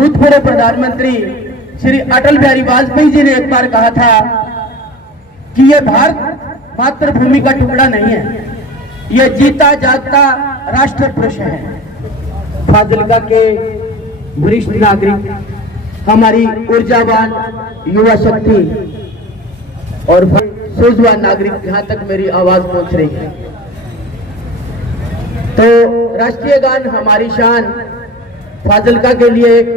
भूतपूर्व प्रधानमंत्री श्री अटल बिहारी वाजपेयी जी ने एक बार कहा था कि यह भारत मातृभूमि का टुकड़ा नहीं है, यह जीता जागता राष्ट्र पुरुष है। फाजिल्का के वरिष्ठ नागरिक, हमारी ऊर्जावान युवा शक्ति और सूझवान नागरिक, जहां तक मेरी आवाज पहुंच रही है, तो राष्ट्रीय गान हमारी शान फाजिल्का के लिए एक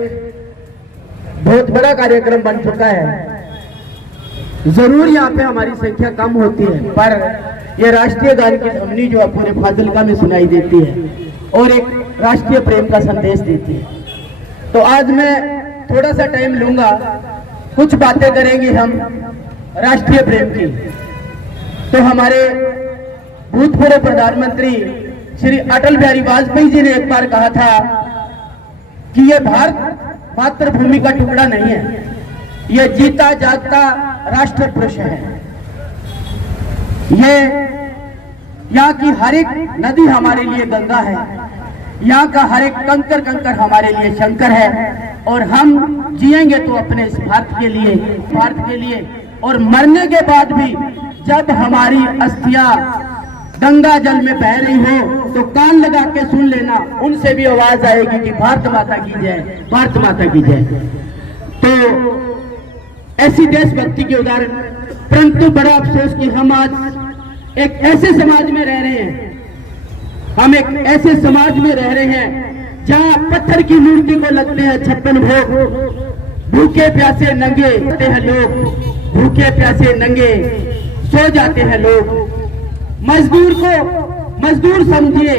बहुत बड़ा कार्यक्रम बन चुका है। जरूर यहाँ पे हमारी संख्या कम होती है, पर यह राष्ट्रीय गान की ध्वनि जो है पूरे फाजिल्का में सुनाई देती है और एक राष्ट्रीय प्रेम का संदेश देती है। तो आज मैं थोड़ा सा टाइम लूंगा, कुछ बातें करेंगे हम राष्ट्रीय प्रेम की। तो हमारे भूतपूर्व प्रधानमंत्री श्री अटल बिहारी वाजपेयी जी ने एक बार कहा था कि यह भारत मातृभूमि का टुकड़ा नहीं है, यह जीता जागता राष्ट्र पुरुष है। ये यहाँ की हर एक नदी हमारे लिए गंगा है, यहाँ का हर एक कंकर कंकर हमारे लिए शंकर है, और हम जिएंगे तो अपने इस भारत के लिए, और मरने के बाद भी जब हमारी अस्थियां गंगा जल में बह रही हो तो कान लगा के सुन लेना, उनसे भी आवाज आएगी कि भारत माता की जय, भारत माता की जय। तो ऐसी देशभक्ति के उदाहरण, परंतु बड़ा अफसोस कि हम आज एक ऐसे समाज में रह रहे हैं, हम एक ऐसे समाज में रह रहे हैं जहां पत्थर की मूर्ति को लगते हैं 56 भोग, भूखे प्यासे नंगे होते हैं लोग, भूखे प्यासे नंगे सो जाते हैं लोग। मजदूर को मजदूर समझिए,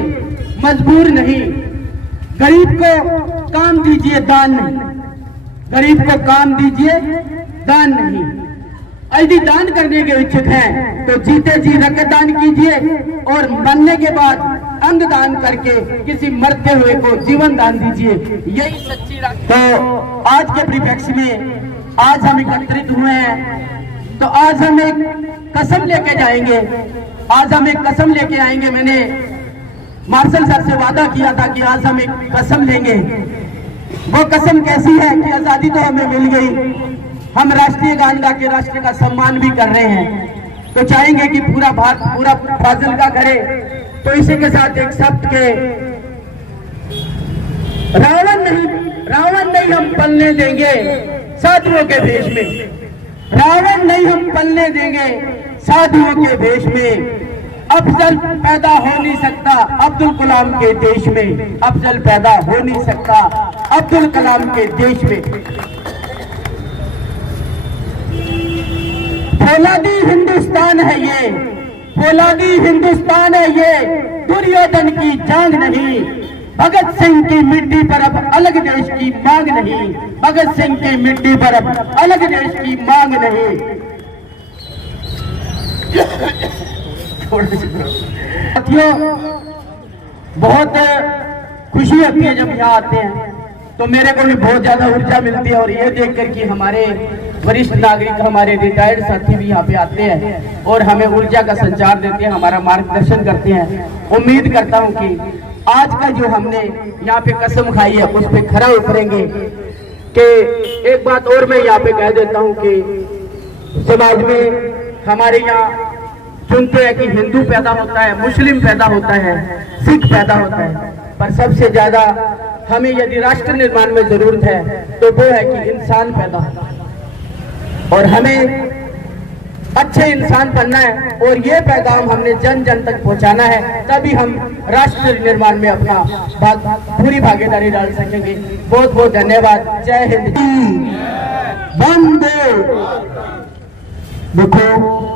मजबूर नहीं। गरीब को काम दीजिए, दान नहीं। गरीब को काम दीजिए, दान नहीं। यदि दान करने के इच्छुक हैं तो जीते जी रक्तदान कीजिए, और मरने के बाद अंग दान करके किसी मरते हुए को जीवन दान दीजिए, यही सच्ची राष्ट्र। तो आज के परिप्रेक्ष्य में आज हम एकत्रित हुए हैं, तो आज हम एक कसम लेके जाएंगे, आज हम एक कसम लेके आएंगे। मैंने मार्शल सर से वादा किया था कि आज हम एक कसम लेंगे। वो कसम कैसी है कि आजादी तो हमें मिल गई, हम राष्ट्रीय गान गा के राष्ट्र का सम्मान भी कर रहे हैं, तो चाहेंगे कि पूरा भारत, पूरा फाजिल्का करे। तो इसी के साथ एक शब्द के, रावण नहीं हम पलने देंगे साधुओं के भेष में, रावण नहीं हम पलने देंगे साधुओं के भेष में। अफजल पैदा हो नहीं सकता अब्दुल कलाम के देश में, अफजल पैदा हो नहीं सकता अब्दुल कलाम के देश में। फौलादी हिंदुस्तान है ये, फौलादी हिंदुस्तान है ये, दुर्योधन की जांग नहीं। भगत सिंह की मिट्टी पर अब अलग देश की मांग नहीं, भगत सिंह की मिट्टी पर अब अलग देश की मांग नहीं। साथियों, बहुत खुशी होती है जब यहाँ आते हैं, तो मेरे को भी बहुत ज्यादा ऊर्जा मिलती है, और ये देखकर कि हमारे वरिष्ठ नागरिक, हमारे रिटायर्ड साथी भी यहाँ पे आते हैं और हमें ऊर्जा का संचार देते हैं, हमारा मार्गदर्शन करते हैं। उम्मीद करता हूँ कि आज का जो हमने यहाँ पे कसम खाई है उस पे खरा उतरेंगे। कि एक बात और मैं यहाँ पे कह देता हूँ कि समाज में हमारे यहाँ सुनते हैं कि हिंदू पैदा होता है, मुस्लिम पैदा होता है, सिख पैदा होता है, पर सबसे ज्यादा हमें यदि राष्ट्र निर्माण में जरूरत है तो वो है कि इंसान पैदा होता है, और हमें अच्छे इंसान बनना है, और ये पैगाम हमने जन जन तक पहुंचाना है, तभी हम राष्ट्र निर्माण में अपना पूरी भागीदारी डाल सकेंगे। बहुत बहुत धन्यवाद। जय हिंद, वंदे। देखो